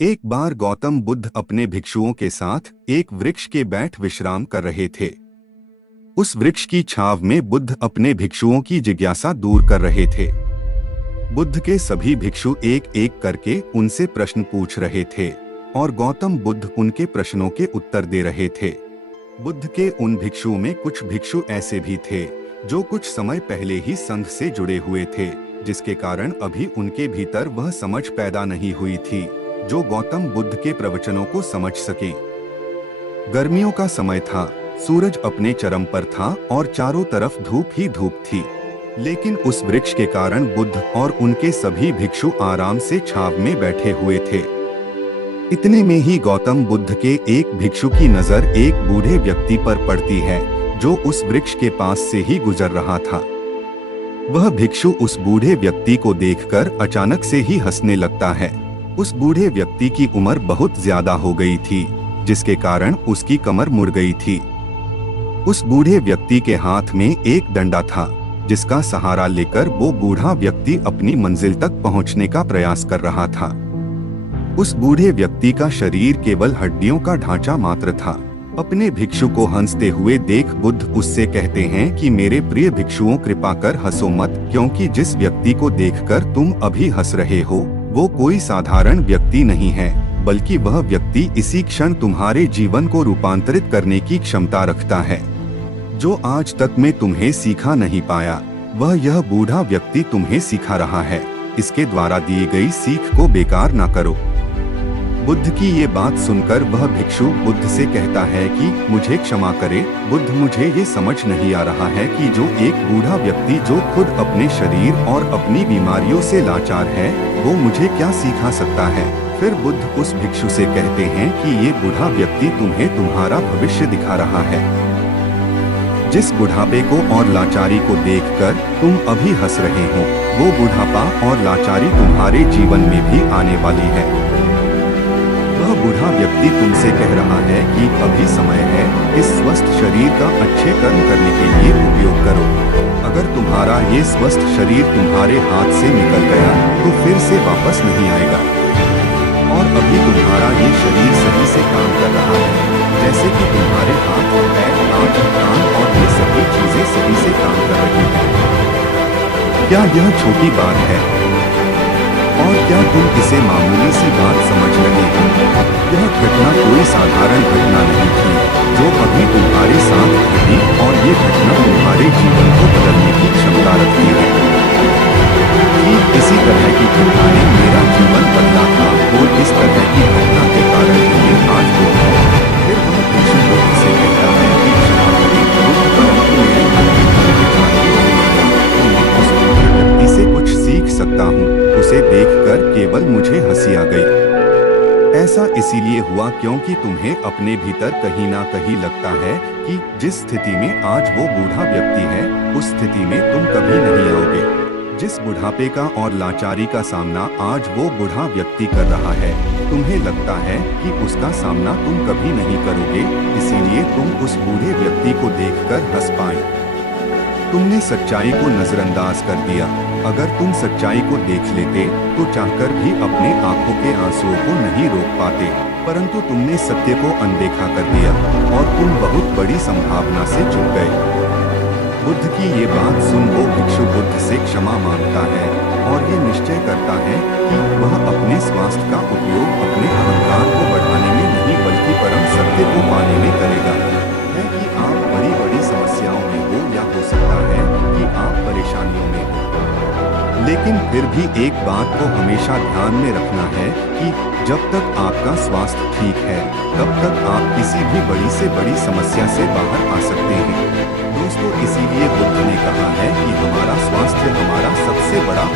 एक बार गौतम बुद्ध अपने भिक्षुओं के साथ एक वृक्ष के बैठ विश्राम कर रहे थे। उस वृक्ष की छांव में बुद्ध अपने भिक्षुओं की जिज्ञासा दूर कर रहे थे। बुद्ध के सभी भिक्षु एक एक करके उनसे प्रश्न पूछ रहे थे और गौतम बुद्ध उनके प्रश्नों के उत्तर दे रहे थे। बुद्ध के उन भिक्षुओं में कुछ भिक्षु ऐसे भी थे जो कुछ समय पहले ही संघ से जुड़े हुए थे, जिसके कारण अभी उनके भीतर वह समझ पैदा नहीं हुई थी जो गौतम बुद्ध के प्रवचनों को समझ सके। गर्मियों का समय था, सूरज अपने चरम पर था और चारों तरफ धूप ही धूप थी, लेकिन उस वृक्ष के कारण बुद्ध और उनके सभी भिक्षु आराम से छांव में बैठे हुए थे। इतने में ही गौतम बुद्ध के एक भिक्षु की नजर एक बूढ़े व्यक्ति पर पड़ती है जो उस वृक्ष के पास से ही गुजर रहा था। वह भिक्षु उस बूढ़े व्यक्ति को देखकर अचानक से ही हंसने लगता है। उस बूढ़े व्यक्ति की उम्र बहुत ज्यादा हो गई थी, जिसके कारण उसकी कमर मुड़ गई थी। उस बूढ़े व्यक्ति के हाथ में एक डंडा था, जिसका सहारा लेकर वो बूढ़ा व्यक्ति अपनी मंजिल तक पहुंचने का प्रयास कर रहा था। उस बूढ़े व्यक्ति का शरीर केवल हड्डियों का ढांचा मात्र था। अपने भिक्षु को हंसते हुए देख बुद्ध उससे कहते हैं कि मेरे प्रिय भिक्षुओं, कृपा कर हंसो मत, क्योंकि जिस व्यक्ति को देखकर तुम अभी हंस रहे हो वो कोई साधारण व्यक्ति नहीं है, बल्कि वह व्यक्ति इसी क्षण तुम्हारे जीवन को रूपांतरित करने की क्षमता रखता है। जो आज तक मैं तुम्हें सिखा नहीं पाया, वह यह बूढ़ा व्यक्ति तुम्हें सिखा रहा है। इसके द्वारा दी गई सीख को बेकार ना करो। बुद्ध की ये बात सुनकर वह भिक्षु बुद्ध से कहता है कि मुझे क्षमा करे बुद्ध, मुझे ये समझ नहीं आ रहा है कि जो एक बूढ़ा व्यक्ति जो खुद अपने शरीर और अपनी बीमारियों से लाचार है, वो मुझे क्या सिखा सकता है। फिर बुद्ध उस भिक्षु से कहते हैं कि ये बूढ़ा व्यक्ति तुम्हें तुम्हारा भविष्य दिखा रहा है। जिस बुढ़ापे को और लाचारी को देखकर तुम अभी हंस रहे हो, वो बुढ़ापा और लाचारी तुम्हारे जीवन में भी आने वाली है। वह बूढ़ा व्यक्ति तुमसे कह रहा है कि अभी समय है, इस स्वस्थ शरीर का अच्छे कर्म करने के लिए उपयोग करो। अगर तुम्हारा ये स्वस्थ शरीर तुम्हारे हाथ से निकल गया तो फिर से वापस नहीं आएगा। और अभी तुम्हारा ये शरीर सही से काम कर रहा है, जैसे कि तुम्हारे हाथ, पैर, आँख, कान और ये सभी चीजें सही से काम कर रही हैं। क्या यह छोटी बात है? और क्या तुम इसे मामूली सी बात समझ रहे हो? यह घटना कोई साधारण घटना नहीं थी जो अभी तुम्हारे साथ घटी, और ये घटना तुम्हारे जीवन को बदलने की क्षमता रखती है। ठीक इसी तरह की घटना ने मेरा जीवन बदला था और इस तरह की घटना के कारण मैं आज वो है। फिर वह भिक्षु बुद्ध से कहता है कि क्षमा करें बुद्ध, परंतु मेरे मन में उस बूढ़े व्यक्ति से कुछ सीख सकता हूँ। उसे देखकर केवल मुझे हंसी आ गई। ऐसा इसीलिए हुआ क्योंकि तुम्हें अपने भीतर कहीं ना कहीं लगता है कि जिस स्थिति में आज वो बूढ़ा व्यक्ति है, उस स्थिति में तुम कभी नहीं आओगे। जिस बुढ़ापे का और लाचारी का सामना आज वो बूढ़ा व्यक्ति कर रहा है, तुम्हें लगता है कि उसका सामना तुम कभी नहीं करोगे, इसीलिए तुम उस बूढ़े व्यक्ति को देखकर हंस पाए। तुमने सच्चाई को नजरअंदाज कर दिया। अगर तुम सच्चाई को देख लेते तो चाहकर भी अपने आंखों के आंसुओं को नहीं रोक पाते, परंतु तुमने सत्य को अनदेखा कर दिया और तुम बहुत बड़ी संभावना से चूक गए। बुद्ध की ये बात सुन वो भिक्षु बुद्ध से क्षमा मांगता है और ये निश्चय करता है कि वह अपने स्वास्थ्य का उपयोग अपने अहंकार को बढ़ाने में नहीं, बल्कि परम सत्य को पाने में करेगा। है कि आप बड़ी बड़ी समस्याओं में हो, या हो सकता है कि आप परेशानियों में हो, लेकिन फिर भी एक बात को हमेशा ध्यान में रखना है कि जब तक आपका स्वास्थ्य ठीक है, तब तक आप किसी भी बड़ी से बड़ी समस्या से बाहर आ सकते हैं। दोस्तों, इसीलिए बुद्ध ने कहा है कि हमारा स्वास्थ्य हमारा सबसे बड़ा